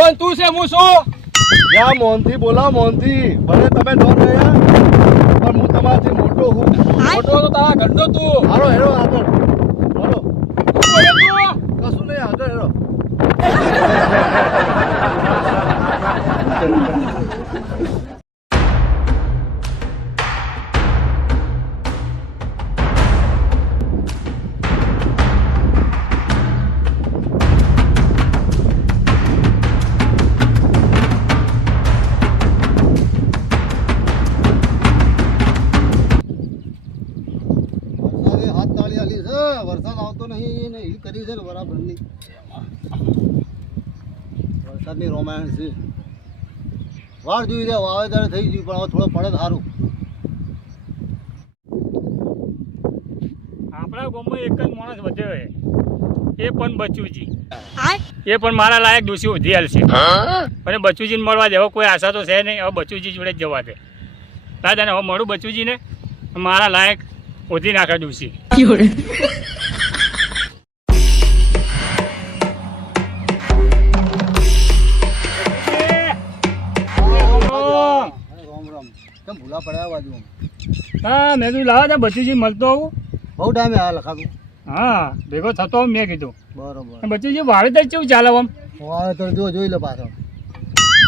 Don તું છે હું છું? યા મોનથી બોલા મોનથી ભલે તમે ડોન રહ્યા પણ હું તમારાથી મોટો હું. મોટો તો તારા ઘરનો તું. હાલો હેરો આગળ બોલો. શું બોલે તું? કશું નહીં આગળ હેરો. હાથ તાળી આલી છે વરસાદ આવતો નહીં ને ઈ કરી છે ને બરાબરની વરસાદની રોમાયણ છે વાર જોઈ રે વાવેતર થઈ ગયું પણ હવે થોડો પડે સારું. આપણા ગામમાં એક જ માણસ વધ્યો છે એ પણ બચુજી. એ પણ મારા લાયક ડોશી ઉધી હાલશે અને બચુજીને મળવા દેવો કોઈ આશા તો છે નહીં. હવે બચુજી જોડે જ જવા દે દાદાને હવે મળું બચુજીને મારા લાયક ઉધી નાખે ડોશી. રામ રામ કેમ ભૂલા પડ્યા બાજુ હા મેં કીધું લાવો તા બચુજી મળતો આવું. બહુ ટાઈમે આ લખાતું. હા ભેગો થતો આવું મેં કીધું. બરોબર બચુજી વાવેતર કેવું ચાલે આમ? વાવેતર જોઈ લે પાછળ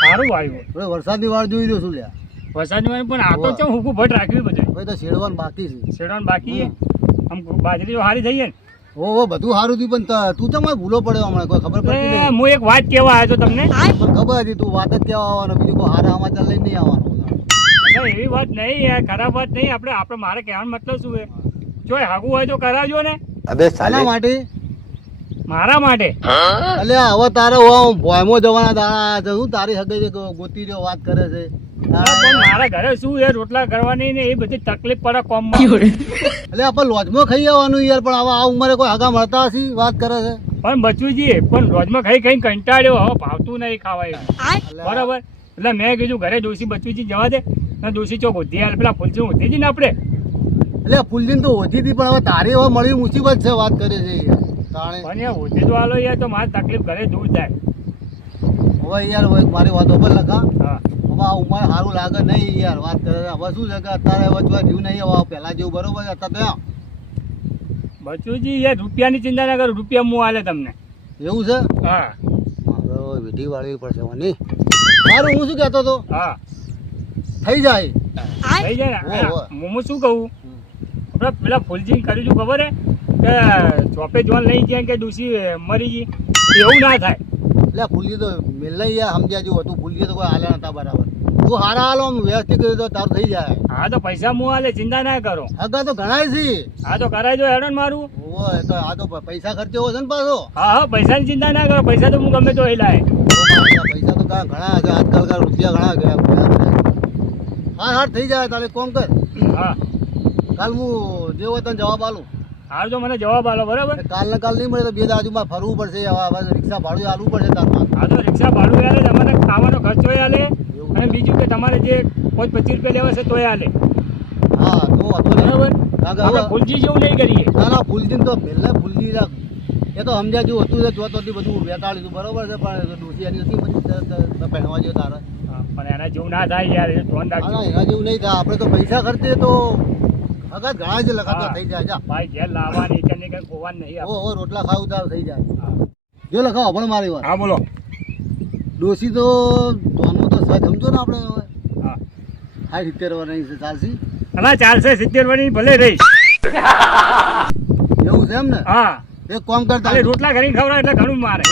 સારું વાવ્યું. હવે વરસાદની વાર જોઈ લો શું લ્યા. વરસાદની પણ આ તો કેમ હુકું ભટ રાખ્યું બધું. હવે તો શેડવાનું બાકી છે. શેડવાનું બાકી છે. આમ બાજરી તો સારી થઈ જાય ને. ઓ બધું સારું થયું પણ તું તો મને ભૂલો પડ્યો હમણાં કોઈ ખબર પડતી નહીં. હું એક વાત કહેવા આવ્યો તો તમને. પણ ખબર હતી તું વાત જ કહેવા આવવાનો બીજું કોઈ હારા સમાચાર લઈને નહીં આવવાનું. એવી વાત નહીં યાર, ખરાબ વાત નહીં. આપણે મારે કહેવાનો મતલબ શું છે, જો હાગું હોય તો કરાવજો ને. અબે સાલા માટે મારા માટે. અલ્યા હવે તારે ભોયમો જવાના દાડા છે શું તારી હગે ગોતી જો વાત કરે છે. પણ મારા ઘરે શું છે રોટલા કરવાની ને એ બધી તકલીફ પડે કોમમાં. એટલે આપણે લોજમાં ખાઈ આવવાનું યાર પણ હવે આ ઉંમરે કોઈ હગા મળતા હશે વાત કરે છે. પણ બચુજી પણ રોજમાં ખાઈ ખાઈ કંટાળ્યો હવે ભાવતું નહીં ખાવાય બરાબર. એટલે મેં કીધું ઘરે ડોસી બચુજી જવા દે ને ડોસી ચોક ઉધી હાલ પેલા ફૂલજી ઉધી હતી ને આપણે. એટલે ફૂલજીને તો ઓછી હતી પણ હવે તારી હવે મળી મુસીબત છે વાત કરે છે યાર. પણ યાર ઉધી તો હાલો યાર તો મારી તકલીફ ઘરે દૂર થાય. હવે યાર મારી વાતો પર લખા. હા હવે આ ઉંમર સારું લાગે નહીં યાર વાત કરે છે. હવે શું છે કે અત્યારે હવે જો જીવ નહીં હવે પહેલા જેવું બરોબર છે અત્યારે બચુજી યાર રૂપિયાની ચિંતા ના કરો, રૂપિયા હું હાલે તમને. એવું છે. હા મારો વિધિ વાળવી પડશે મને. સારું હું શું કહેતો હતો હા થઈ જાય થઈ જાય ને. હું શું કહું આપણે પેલા ફૂલજી કર્યું છું ખબર હે કે ચોપે જોન લઈ જાય કે ડૂસી મરી ગઈ એવું ના થાય. એટલે ફૂલી તો મેલ યાર સમજ્યા જેવું હતું. ફૂલી તો કોઈ હાલ્યા નતા બરાબર. તું હારા હાલો આમ વ્યવસ્થિત તો તારું થઈ જાય. હા તો પૈસા હું હાલે ચિંતા ના કરો. હગા તો ઘણા છે. હા તો કરાવી દો હેડો ને મારું. ઓય તો આ તો પૈસા ખર્ચો છે ને પાછો. હા હા પૈસાની ચિંતા ના કરો, પૈસા તો હું ગમે તો હિલાય. પૈસા તો ઘણા છે આજકાલ રૂપિયા ઘણા ગયા. હા હા થઈ જાય તારે કોમ કર. હા કાલ હું જે હોય તને જવાબ આલું. હાલ તો મને જવાબ આલો બરાબર. કાલ ને કાલ નહીં મળે તો બે દાજુમાં ફરવું પડશે. હવે રિક્ષા ભાડું આલવું પડશે તારમાં. હા તો રિક્ષા ભાડું હાલે, તમારે ખાવાનો ખર્ચો હાલે અને બીજું કે તમારે જે 25 રૂપિયા લેવા છે તોય હાલે. હા તો હતો ને બરાબર. કાકા આપણે ફૂલજી જેવું નહીં કરીએ. ના ના ફૂલજી તો પહેલા ફૂલજી એ તો સમજ્યા જેવું હતું ને ચોથી બધું વેટાળી હતું બરોબર છે પણ ડોસી એની હતી પછી પહેરવા જેવું તારે. હા, પણ એના જેવું ના થાય યાર, એ ધ્યાન રાખજો. ના એના જેવું નહીં થાય. આપણે તો પૈસા ખર્ચે તો અગર ઘણા છે લખાતા થઈ જાય. જા ભાઈ ઘેર લાવવાની કે કઈ ખોવાનું નહીં. ઓ રોટલા ખાવું તાર થઈ જાય. જો લખાવો પણ મારી વાત. હા બોલો. ડોસી તો ધોનું તો સહજ સમજો ને આપણે હવે. હા 70 વર્ષની ચાલશી. ના ચાલશે, 70 વર્ષની ભલે રહીશ. એવું છે એમ ને. હા એક કામ કરતા ખાલી રોટલા કરીને ખવડાવ એટલે ઘણું મારે.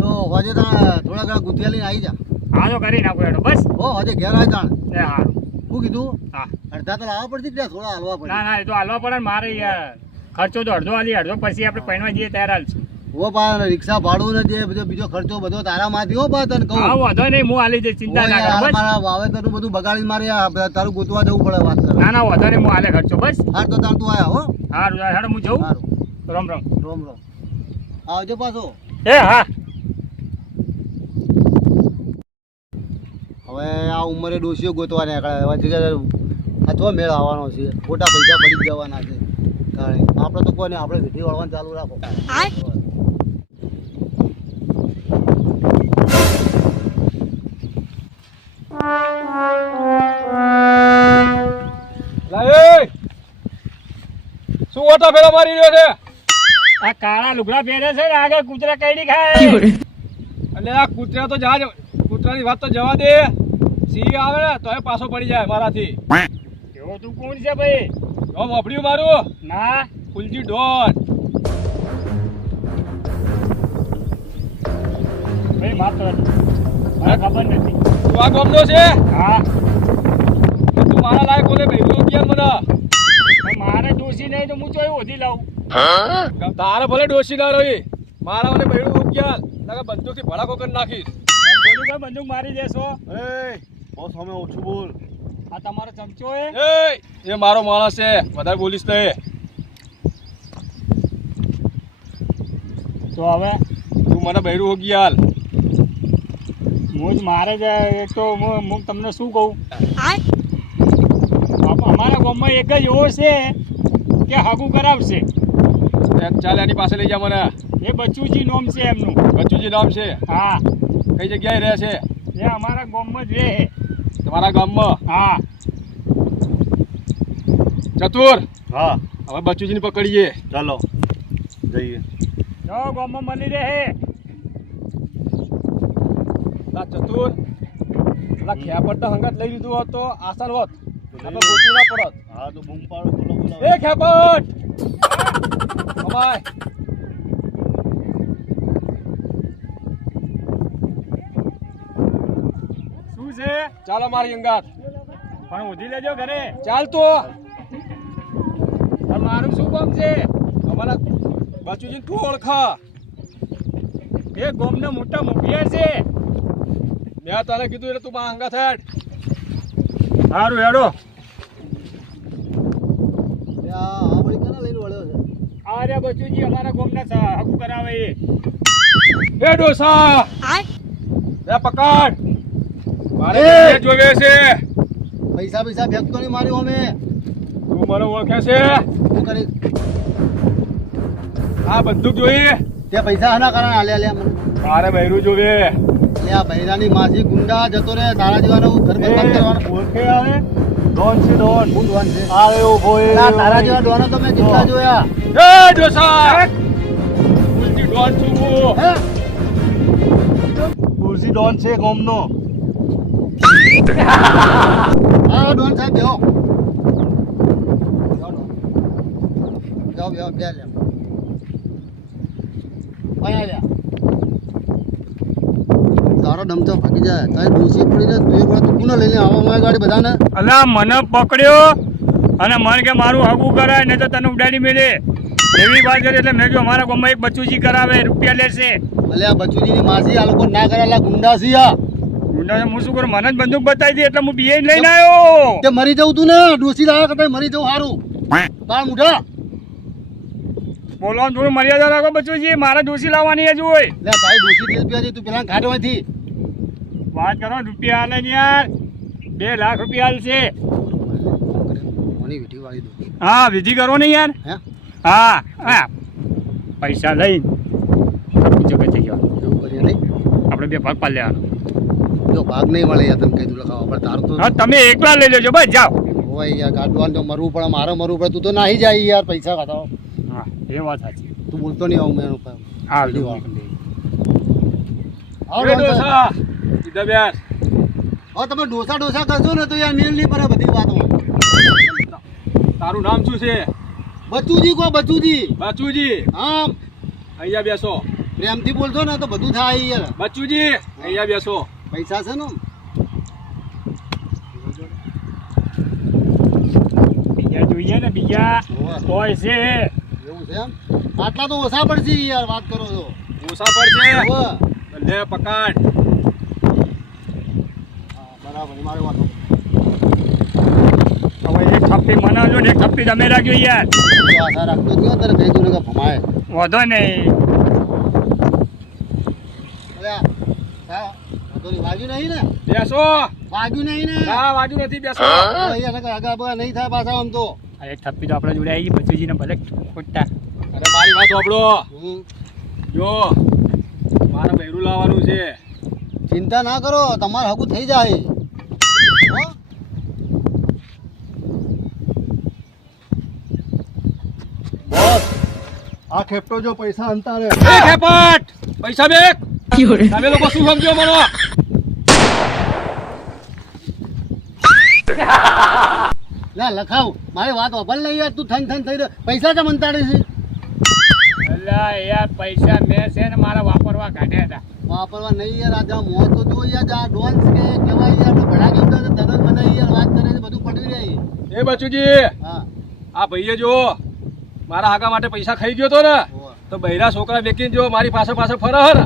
તો હજે થોડા ઘણા ગુથિયા લઈને આવી જા. હા તો કરી નાખો હેડો બસ. હજે ઘેર આવી તાણ. એ હારું. શું કીધું? હા અડધા તો લાવવા પડશે ત્યાં થોડા હાલવા પડે. ના ના એ તો હાલવા પડે ને મારે યાર. ખર્ચો તો અડધો હાલી, અડધો પછી આપણે પૈણવા જઈએ ત્યારે હાલશું. ઓ પા રિક્ષા ભાડું ને જે બીજો ખર્ચો બધો તારા માંથી હો પા તને કહું. હા વાંધો નહીં, હું હાલી જઈશ, ચિંતા ના કરો બસ. મારા વાવેતરનું બધું બગાડી મારે તારું ગોતવા જવું પડે વાત કરે. ના ના વાંધો નહીં, હું હાલે ખર્ચો બસ. હાર તો તાર તું આયા હો. હારું હેડો હું જઉં. સારું રામ રામ. રોમ રોમ આવજો પાછો. એ હા હવે આ ઉંમરે ડોસીઓ ગોતવા નીકળે હવે જગ્યાએ અથવા મેળ આવવાનો છે. ખોટા પૈસા પડી જ જવાના છે. આપણે તો કોઈ નહીં, આપણે વિધિ વળવાનું ચાલુ રાખો. ઓટા ફેરા મારી રહ્યો છે આ કાળા લુગડા પહેરે છે ને આગળ કૂતરા કઈડી ખાય એટલે આ કૂતરા તો કૂતરાની વાત તો જવા દે સિંહ આવે ને તો એ પાછો પડી જાય મારાથી એવો તું કોણ છે ભાઈ જો વાપર્યું મારું ના ફૂલજી ડોન ભાઈ માફ કરો મને ખબર નથી તું આ ગામનો છે હા તું મારા લાયક બોલે ભાઈ કેમ મને પણ મારે દોષી નહીં તો હું ચોય ઓધી લાવું તારે ભલે ડોસી ના રહી મારા મને ભાઈ ક્યાં તારા બંદૂકથી ભડાકો કરી નાખીશ થોડી કઈ બંદૂક મારી દેશો એ બોસ અમે ઓછું બોલ. આ તમારો ચમચો હે એ મારો માણસ છે વધારે બોલીશ તો એ તો હવે તું મને બૈરું હોગી હાલ હું જ મારે જ એક તો હું તમને શું કહું અમારા ગામમાં એક જ એવો છે કે હગું કરાવશે ચાલ એની પાસે લઈ જા મને એ બચુજી નામ છે એમનું બચ્ચુજી નામ છે હા કઈ જગ્યાએ રહે છે એ અમારા ગામમાં જ રહે તમારા ગામમાં હા ચતુર હા હવે બચ્ચુજીને પકડીએ ચાલો જઈએ. જો ગામમાં મળી રહે ચતુર પેલા ખેપટ હંગાત લઈ લીધું હોત તો આસાન હોત આપણે ગોતું ના પડત હા તો બૂમ પાડો, બોલો બોલો. એ ખેપટ અમાય શું છે ચાલો મારી અંગાત પણ ઉધી લેજો ઘરે ચાલ તો પણ મારું શું કામ છે અમારા બચ્ચુજીને તું ઓળખા એ ગામના મોટા મુખિયા છે મેં તને કીધું એટલે તું મારા અંગાત હેડ સારું હેડો આ વળી કોને લઈને વળ્યો છે? આ રે બચુજી અમારા ગામના હગું કરાવે એ એ ડોસા એ પકડ મારે એ! એ જોવે છે પૈસા પૈસા ફેંકતો નહીં માર્યો અમે. તું મને ઓળખે છે શું કરી આ બંદૂક જોઈ તે પૈસા આના કારણે આલ્યા લ્યા મને. મારે બૈરું જોવે લે આ બૈરાની માસી ગુંડા જતો રે તારા જેવાનો ઘર બરબાદ કરવાનો. ઓળખે આવે ડોન છે ડોન હું ડોન છે. આવે ઉભો એ ના, તારા જેવા ડોનો તો મેં કેટલા જોયા. એ ડોસા ફૂલજી ડોન છું હું હે? તુલસી ડોન છે ગામનો હા ડોન સાહેબ બેહો. બેહો બેહો બે લે. પાયા લ્યા. તારો ડમતો ભાગી જાય તારી ડોસી પડી જાય તું એક વાર તું કોને લઈને આવા મારી ગાડી બધાને. અલા મને પકડ્યો અને મને કે મારું હગું કરાય નહીં તો તને ઉડાડી મેલે એવી વાત કરી એટલે મેં જો અમારા ગામમાં એક બચુજી કરાવે રૂપિયા લેશે અલે આ બચુજીની માસી આ લોકો ના કરેલા ગુંડા છે આ. ગુંડા હું શું કરું મને જ બંદૂક બતાવી દી એટલે હું બીએ લઈને આવ્યો તે મરી જવું તું ને ડોસી લાવ્યા કરતા મરી જવું સારું. તાર મુઢા બોલવાનું થોડું મર્યાદા રાખો બચુજી મારે દોષી લાવવાની જ હોય લે તારી ડોસી તેલ પીવા છે તું પેલા ઘાટમાંથી. વાત કરો રૂપિયા હાલે ને યાર 2 લાખ રૂપિયા હાલ છે મને વીટી વાળી દો. હા વિધિ કરો ને યાર હે હા હા પૈસા લઈ બીજો કઈ થઈ ગયો એવું કરીએ નહીં આપણે 2 ભાગ પાડ લેવાનો જો ભાગ નહીં મળે યાર તમે કહી દઉં લખાવો પણ તારું તો હા તમે એકલા લઈ લેજો બસ જાઓ હોય યાર કાઢવાનું તો મરવું પડે મારે મરવું પડે તું તો નાહી જાય યાર પૈસા ખાતા હા એ વાત સાચી તું બોલતો નહીં આવું મેં એનું પર. હા બીજી વાત. આવો એ ડોન સાહેબ. ડોસા સીધા બેસ હવે તમે ડોસા કરશો ને તો યાર મેલ નહીં પડે બધી વાતો. તારું નામ શું છે બચુજી કો બચુજી. બચુજી હા અહીંયા બેસો પ્રેમથી બોલશો ને તો બધું થાય યાર. બચુજી અહીંયા બેસો પૈસા છે ને બીજા જોઈએ ને બીજા હોવે. હોય છે એવું છે એમ આટલા તો ઓછા પડશે યાર વાત કરો છો. ઓછા પર છે હોવે. લે પકડ હા બરાબર મારી વાતો. હવે એક થપ્પી મને જો ને એક થપ્પી તમે રાખજો યાર તો આશા રાખતો જ નહીં તારે બે જોડે કે ભમાય. વધો નહીં અરે હા તો વાગ્યું નહીં ને બેસો વાગ્યું નહીં ને ના વાજુ નથી બેસો અહીંયા આગા બગા નહીં થાય પાછા આમ તો. આ એક થપ્પી તો આપણે જોડે આવી બચુજીને ભલે ખોટા અરે મારી વાત સાંભળો હમ. જો મારે બૈરું લાવવાનું છે ચિંતા ના કરો તમારે હકું થઈ જાય હો? આ ખેપટો જો પૈસા અંતારે એ ખેપટ પૈસા બેક તમે લોકો શું સમજો મને લે લખાવ મારી વાત ઓભલ નહીં યાર તું થન થન થઈ રહ્યો પૈસા કેમ અંતાડે છે અલ્યા યાર પૈસા મેં છે ને મારા વાપરવા કાઢ્યા હતા. વાપરવા નહીં યાર આ મોહ તો જો યાર આ ડોન્સ કે કેવાય યાર આપણે ભડા ગયો તો તરત મને યાર વાત કરે છે બધું પડી રહી એ બચુજી હા આ ભાઈએ જો મારા હાકા માટે પૈસા ખાઈ ગયો તો ને તો બૈરા છોકરા વેકીને જો મારી પાસે ફરે હે ને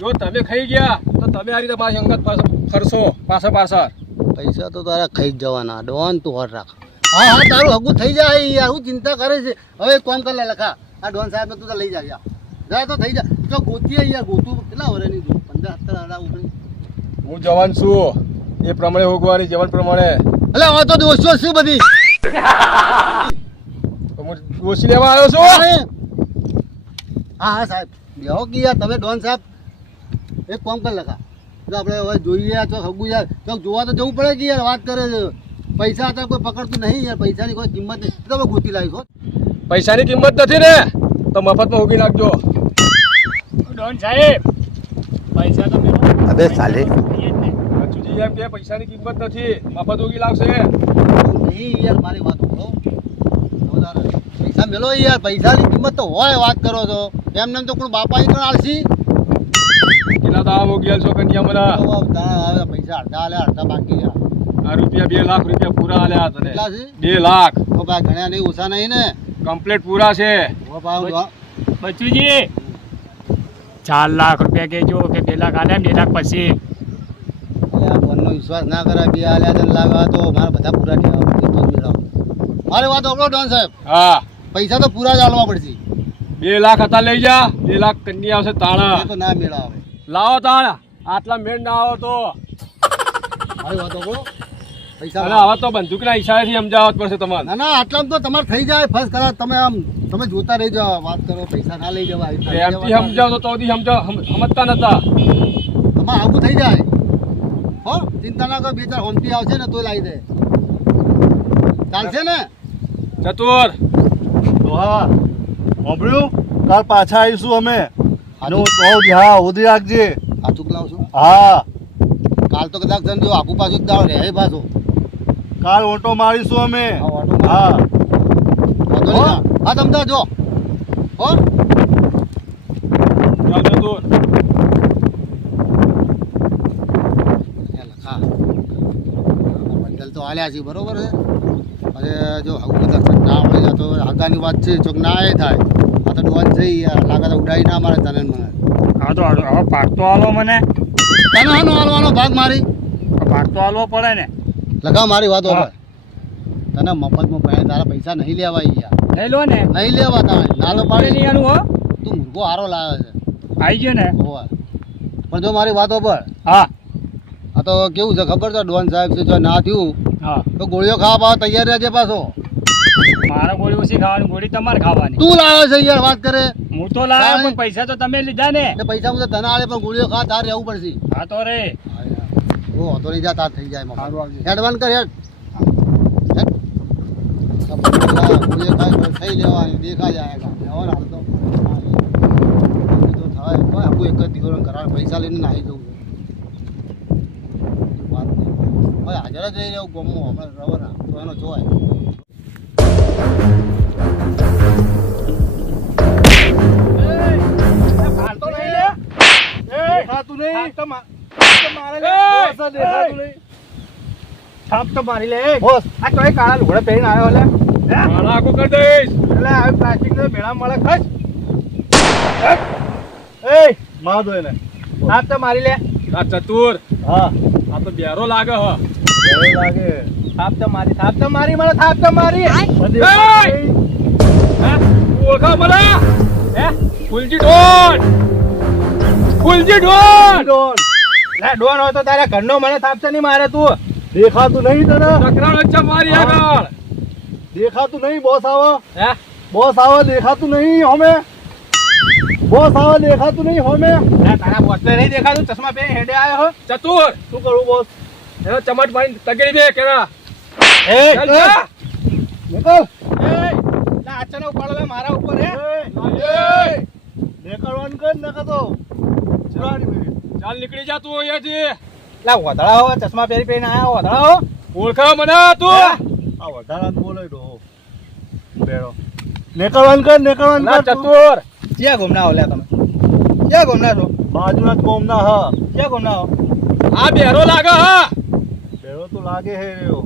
જો તમે ખાઈ ગયા તો તમે આ રીતે મારી અંગત ફરશો પાછળ પૈસા તો તારા ખાઈ જ જવાના ડોન તું હોટ રાખ હા હા તારું હગું થઈ જાય યાર હું ચિંતા કરે છે હવે એક કામ કર લે લખા આ ડોન સાહેબ તું તો લઈ જા જા તો થઈ જા તો ગોતીએ યાર ગોતું કેટલા વર્ષની 15 17 અઢાર 19 હું જવાન છું એ પ્રમાણે હોગવાની જવાન પ્રમાણે એટલે હવે તો દોસ્તો શું બધી તો હું ઓછી લેવા આવ્યો છું હા હા સાહેબ બેહો કે યાર તમે ડોન સાહેબ એક કામ કર લખા તો આપણે હવે જોઈએ તો હગું યાર તો જોવા તો જવું પડે કે યાર વાત કરે છે પૈસા હતા કોઈ પકડતું નહીં યાર પૈસાની કોઈ કિંમત નહીં તો ગોતી લાવી છો પૈસાની કિંમત નથી ને તો મફતમાં ઉગી નાખજો ડોન સાહેબ પૈસા તો મેં અબે સાલે બચુજી એમ કે પૈસાની કિંમત નથી મફત ઉગી લાવશે નહીં યાર મારી વાત બોલો પૈસા મેલો યાર પૈસાની કિંમત તો હોય વાત કરો છો એમને તો કોઈ બાપાની પણ આલસી કેટલા દામ ઉગી છો કન્યા મને પૈસા અડધા આલ્યા અડધા બાકી ગયા આ રૂપિયા 2 લાખ રૂપિયા પૂરા આલ્યા તને કેટલા છે 2 લાખ ઓ ભાઈ ઘણા નહીં ઓછા નહીં ને કમ્પ્લીટ પૂરા છે ઓ ભાઈ બચુજી 4 લાખ રૂપિયા કેજો કે 2 લાખ આલે 2 લાખ પછી ફોનનો વિશ્વાસ ના કરાય બે આલ્યા તો લાગા તો મારા બધા પૂરા થયા તો મેળાવ મારી વાત આપણો ડોન સાહેબ હા પૈસા તો પૂરા જ આલવા પડશે 2 લાખ હતા લઈ જા 2 લાખ કન્યા આવશે તાણા એ તો ના મેળાવે લાવો તાણા આટલા મેળ ના આવો તો મારી વાત આપણો પૈસા અને હવે તો બંદૂકના ઈશારેથી સમજાવવા જ પડશે તમારે ના ના આટલામાં તો તમારે થઈ જાય ફર્સ્ટ કલાક તમે આમ તમે જોતા રહી જાઓ વાત કરો પૈસા ના લઈ જવા એમથી સમજાવો તો તોથી સમજતા નતા તમારે આગું થઈ જાય હો ચિંતા ના કરો 2-4 હોમતી આવશે ને તોય લાવી દે ચાલશે ને ચતુર હા સાંભળ્યું કાલ પાછા આવીશું અમે હા ઉધી રાખજે આ ચૂક લાવશું હા કાલ તો કદાચ સમજો આગુ પાછું જ દાવ રહે પાછું કાલ ઓટો મારીશું અમે હા ઓટો માર. હા વાંધો નહીં ના. હા તમતા જો હો ચાલ ચતુર લખા બંડલ તો હાલ્યા છે બરોબર છે અરે જો હગું કદાચ ના મળી જાય તો હગાની વાત છે ચોક ના એ થાય આ તો ડોન જઈ યાર લાગે તો ઉડાઈ ના મારે તને ને મને હા તો હવે પાક તો આલો મને તને હાનો હાલવાનો ભાગ મારી પાક તો આલવો પડે ને લખા મારી વાત હા. over. તને મફતમાં પહેલા તારા પૈસા નહીં લેવાય યાર લઈ લો ને નહીં લેવા તારે ના તો પાડી નહીં આલું હો તું મુર્ગો હારો લાવે છે આવી ગયો ને હોવા પણ જો મારી વાતો પર હા આ તો કેવું છે ખબર છે ડોન સાહેબ છે જો ના થયું હા તો ગોળીઓ ખાવા પાવા તૈયાર રહેજે પાછો મારે ગોળી ઓછી ખાવાની ગોળી તમારે ખાવાની તું લાવે છે યાર વાત કરે હું તો લાવ્યો પણ પૈસા તો તમે લીધા ને એ પૈસા હું તો તને આલે પણ ગોળીઓ ખા તાર રહેવું પડશે હા તો રે ઓ તો નહીં જા તાર થઈ જાય હેડ બંધ કર હેડ ગોળીઓ ખાઈ લેવાની દેખા જાય હવે હાલ તો થાય કોઈ આખું એક જ દીકરો કરાવે પૈસા લઈને નાહી જવું વાત નહીં હવે હાજર જ રહી રહ્યું ગમો હમણાં રવાના તો એનો જોવાય ખાતું નહીં થાપ તો મારી લે બોસ આ તો કાળા લુગડા પહેરીને આવ્યો લે મારા આખો કરી દઈશ એટલે આ પ્લાસ્ટિક નો ભેળા મળે ખસ એ માં દો એને થાપ તો મારી લે આ ચતુર હા આ તો બેરો લાગે હ એવું લાગે થાપ તો મારી મને થાપ તો મારી બધી હે ઓળખા મને હે ફૂલજી ડોન ડોન લે ડોન હોય તો તારા ઘરનો મને થાપશે નહીં મારે તું દેખાતું નહીં તને ટકરાળ વચ્ચે મારી આગળ દેખાતું નહીં બોસ આવો હે બોસ આવો દેખાતું નહીં હોમે બોસ આવો દેખાતું નહીં હોમે લે તારા બોસને નહીં દેખાતું ચશ્મા પહેરી હેડે આવ્યો હો ચતુર શું કરું બોસ એનો ચમટ મારી તગડી દે કેવા એ ચાલ જા. નીકળ એ લે અચાનક ઉપાડો લે મારા ઉપર હે એ નીકળવાનું કર નકર તો ચુરાની મેરી. ચાલ નીકળી જા તું અહીંયાથી. લા વધળા હો ચશ્મા પહેરી પહેરીને આયા વધળા હો ઓળખા મને તું. આ વધારાનું બોલે તો બેરો નીકળવાનું કર નીકળવાનું ના કર તું. ચતુર. ક્યાં ઘૂમના હો લ્યા તમે ક્યાં ઘૂમના છો બાજુના જ કોમના હા ક્યાં ઘૂમના હો આ બેરો લાગે હા. બેરો તો લાગે હે રહ્યો.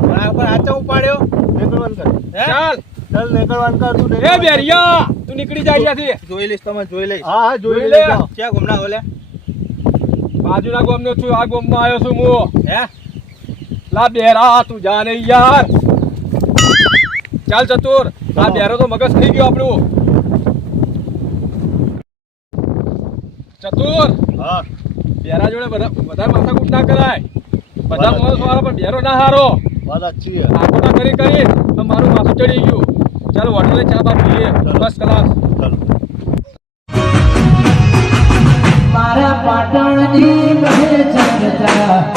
પણ આ ઉપર હાથ ઉપાડ્યો નીકળવાનું કર હે ચાલ ચાલ નીકળવાનું કર તું એ નીકળવાનું કર. બેરિયા તું નીકળી જા અહીંયાથી. જોઈ લઈશ તમે જોઈ લઈશ હા હા જોઈ જોઈ લે લે. ક્યાં ઘૂમના હો લ્યા બાજુના ગામનો છું, આ ગામમાં આવ્યો છું હું. હે લા બેરા તું જા નહીં યાર. ચાલ ચતુર, આ બેરો તો મગજ થઈ ગયો આપણું. ચતુર, હા બેરા જોડે બધા માથાકૂટ ના કરાય. બધા માણસ વાળો પણ બેરો ના હારો. વાત સાચી છે. આખોટા કરી મારું માથું ચડી ગયું. ચાલ હોટલે ચા બા પીએ. First class. ચાલો મારા પાટણની કહે ચંદ્રા